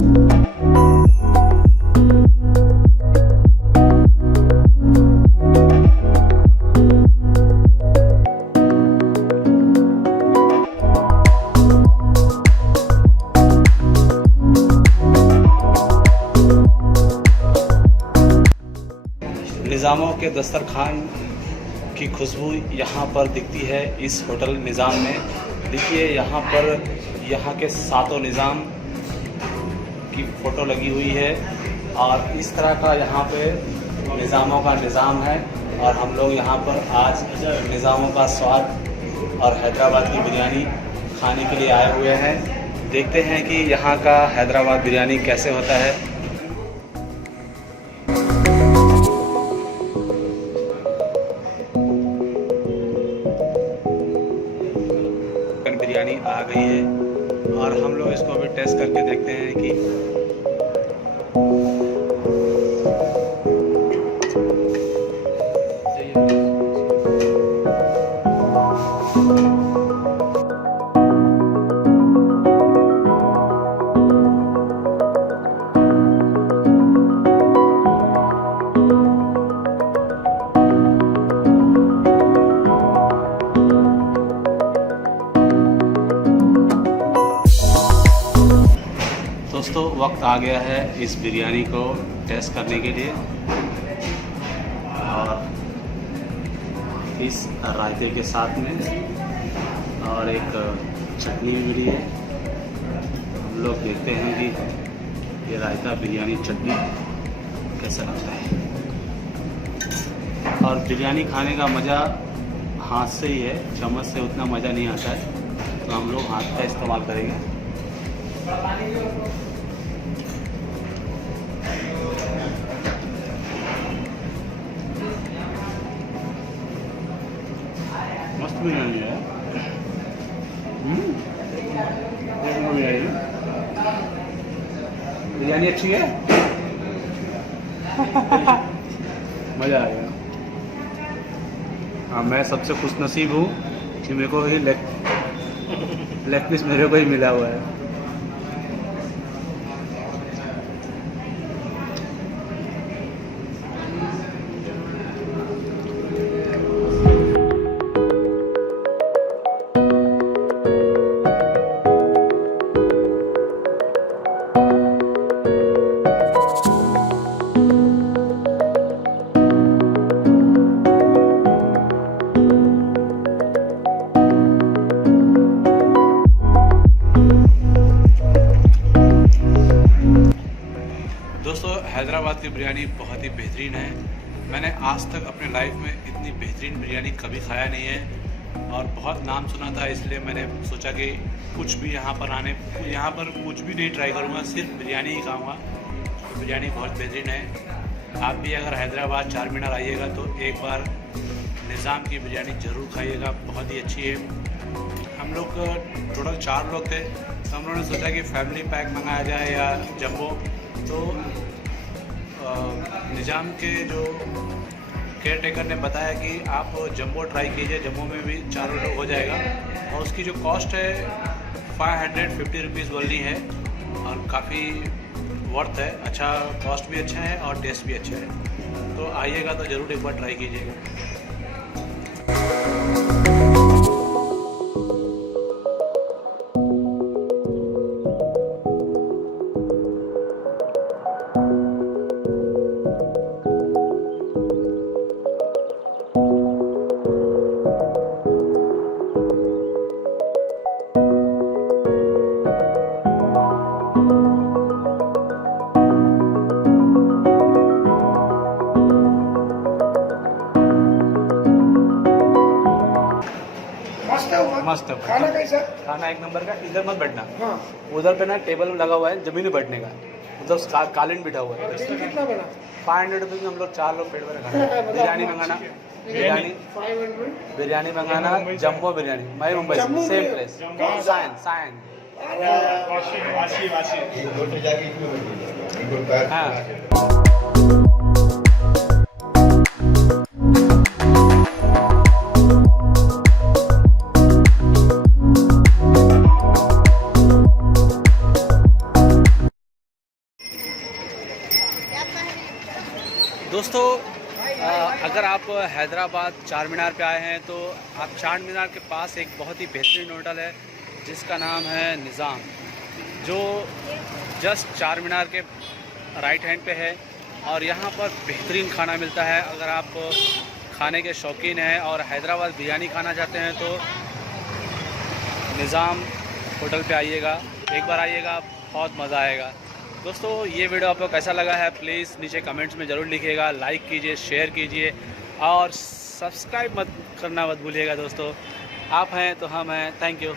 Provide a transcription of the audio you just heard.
निज़ामों के दस्तरखान की खुशबू यहाँ पर दिखती है इस होटल निज़ाम में। देखिए यहाँ पर यहाँ के सातों निज़ाम की फ़ोटो लगी हुई है और इस तरह का यहाँ पे निज़ामों का निज़ाम है। और हम लोग यहाँ पर आज निज़ामों का स्वाद और हैदराबाद की बिरयानी खाने के लिए आए हुए हैं। देखते हैं कि यहाँ का हैदराबाद बिरयानी कैसे होता है। बिरयानी आ गई है और हम लोग इसको अभी टेस्ट करके देखते हैं कि दोस्तों वक्त आ गया है इस बिरयानी को टेस्ट करने के लिए। और इस रायते के साथ में और एक चटनी भी मिली है। हम लोग देखते हैं कि ये रायता बिरयानी चटनी कैसा लगता है। और बिरयानी खाने का मज़ा हाथ से ही है, चम्मच से उतना मज़ा नहीं आता है, तो हम लोग हाथ का इस्तेमाल करेंगे। मस्त बिरयानी है। बिरयानी अच्छी है। मज़ा आएगा। हाँ, मैं सबसे खुशनसीब हूँ कि मेरे को ही लेग पीस मेरे को ही मिला हुआ है। दोस्तों हैदराबाद की बिरयानी बहुत ही बेहतरीन है। मैंने आज तक अपने लाइफ में इतनी बेहतरीन बिरयानी कभी खाया नहीं है और बहुत नाम सुना था, इसलिए मैंने सोचा कि कुछ भी यहाँ पर कुछ भी नहीं ट्राई करूँगा, सिर्फ बिरयानी ही खाऊँगा। तो बिरयानी बहुत बेहतरीन है। आप भी अगर हैदराबाद चार मीनार आइएगा तो एक बार निज़ाम की बिरयानी ज़रूर खाइएगा, बहुत ही अच्छी है। हम लोग टोटल 4 लोग थे, तो हम लोगों ने सोचा कि फैमिली पैक मंगाया जाए या जम्बो। तो निज़ाम के जो केयर टेकर ने बताया कि आप जम्बो ट्राई कीजिए, जम्बो में भी 4 लोग हो जाएगा और उसकी जो कॉस्ट है 550 रुपीज़ ओनली है और काफ़ी वर्थ है। अच्छा, कॉस्ट भी अच्छा है और टेस्ट भी अच्छा है। तो आइएगा तो ज़रूर एक बार ट्राई कीजिएगा। मस्त है। खाना कैसा? खाना एक नंबर का। इधर मत बैठना, हाँ। उधर पे ना टेबल लगा हुआ है जमीन में बैठने का, उधर कालीन बिठा हुआ है। बिल कितना बना? 500 रुपीज़ में हम लोग 4 लोग पेट भर खाना। बिरयानी मंगाना, बिरयानी मंगाना, जम्बो बिरयानी, मैं मुंबई से, सेम प्लेस, सायन। हाँ। दोस्तों अगर आप हैदराबाद चार मीनार पे आए हैं तो आप चार मीनार के पास एक बहुत ही बेहतरीन होटल है जिसका नाम है निज़ाम, जो जस्ट चार मीनार के राइट हैंड पे है। और यहाँ पर बेहतरीन खाना मिलता है। अगर आप खाने के शौकीन हैं और हैदराबाद बिरयानी खाना चाहते हैं तो निज़ाम होटल पे आइएगा, एक बार आइएगा, बहुत मज़ा आएगा। दोस्तों ये वीडियो आपको कैसा लगा है प्लीज़ नीचे कमेंट्स में ज़रूर लिखिएगा, लाइक कीजिए, शेयर कीजिए और सब्सक्राइब मत करना मत भूलिएगा। दोस्तों आप हैं तो हम हैं। Thank you.